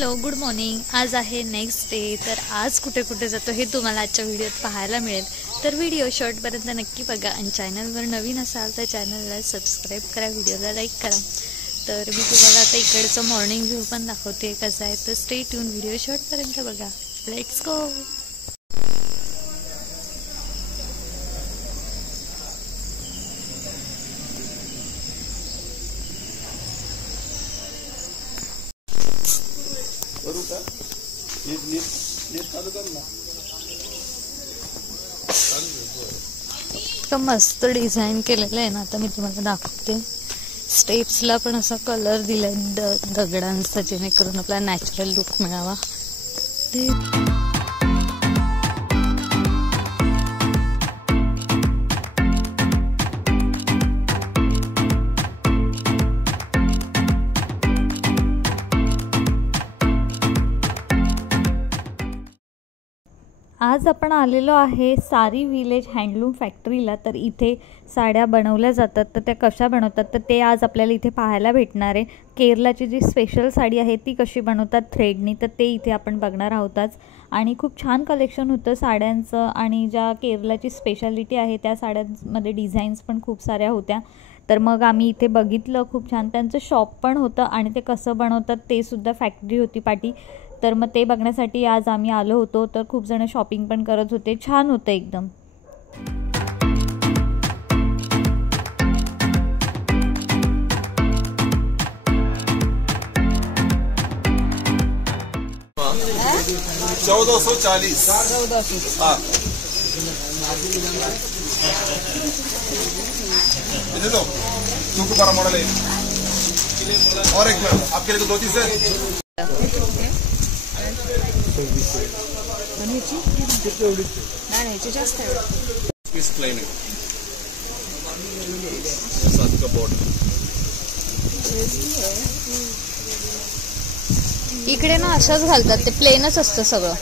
Hello good morning. आज आहे next day. तर आज कुठे कुठे जातो हे तुम्हाला आजच्या व्हिडिओत पाहायला मिळेल, तर व्हिडिओ शॉर्टपर्यंत नक्की बघा आणि चॅनलवर नवीन असाल तर चॅनलला सबस्क्राईब करा, व्हिडिओला लाईक करा। तर मी तुम्हाला आता इकडचं मॉर्निंग व्ह्यू पण दाखवते कसं आहे, तर स्टे ट्यून, व्हिडिओ शॉर्टपर्यंत बघा। Let's go. तर मस्त डिझाईन केलेलं आहे ना, आता मी तुम्हाला दाखवते। स्टेप्सला पण असा कलर दिलाय दगडांचा, जेणेकरून आपला नॅचरल लुक मिळावा। आज आपण आलेलो आहे सारी विलेज हँडलूम फॅक्टरीला। तर इथे साड्या बनवल्या जातात, तर त्या कशा बनवतात तर ते आज आपल्याला इथे पाहायला भेटणार आहे। केरलाची जी स्पेशल साडी आहे ती कशी बनवतात थ्रेडनी, तर ते इथे आपण बघणार आहोत आज। आणि खूप छान कलेक्शन होतं साड्यांचं, आणि ज्या केरलाची स्पेशालिटी आहे त्या साड्यांमध्ये डिझाईन्स पण खूप साऱ्या होत्या। तर मग आम्ही इथे बघितलं, खूप छान त्यांचं शॉप पण होतं आणि ते कसं बनवतात ते सुद्धा फॅक्टरी होती पाठी। तर मग ते बघण्यासाठी आज आम्ही आलो होतो। तर खूप जण शॉपिंग पण करत होते, छान होतं एकदम। बड़ा मॉडल है और एक मिनट आपके लिए 2-3 से इकडे ना अशाच घालतात, ते प्लेनच असतं सगळं।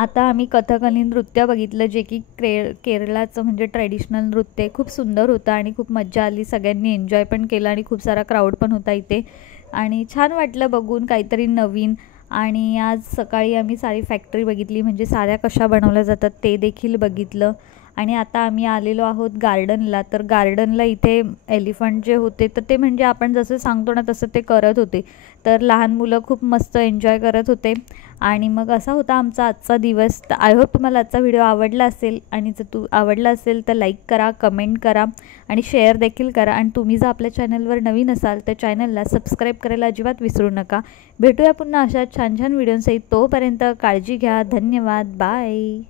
आता आम्ही कथकली नृत्य बघितलं, जे की केरळाचं म्हणजे ट्रेडिशनल नृत्य खूप सुंदर होतं आणि खूप मज्जा आली. सगळ्यांनी एन्जॉय पण केलं आणि खूप सारा क्राऊड पण होता इथे आणि छान वाटलं बघून काहीतरी नवीन. आणि आज सकाळी आम्ही साडी फॅक्टरी बघितली, म्हणजे साड्या कशा बनवल्या जातात ते देखील बघितलं. आणि आता आम्ही आलेलो आहोत गार्डनला. तर गार्डनला इथे एलिफंट जे होते तर ते म्हणजे आपण जसं सांगतो ना तसं ते करत होते. तर लहान मुलं खूप मस्त एन्जॉय करत होते. आणि मग असा होता आमचा आजचा दिवस. तर आय होप तुम्हाला आजचा व्हिडिओ आवडला असेल, आणि जर आवडला असेल तर लाईक करा, कमेंट करा आणि शेअर देखील करा. आणि तुम्ही जर आपल्या चॅनलवर नवीन असाल तर चॅनलला सबस्क्राईब करायला अजिबात विसरू नका. भेटूया पुन्हा अशा छान छान व्हिडिओसहित. तोपर्यंत काळजी घ्या. धन्यवाद. बाय.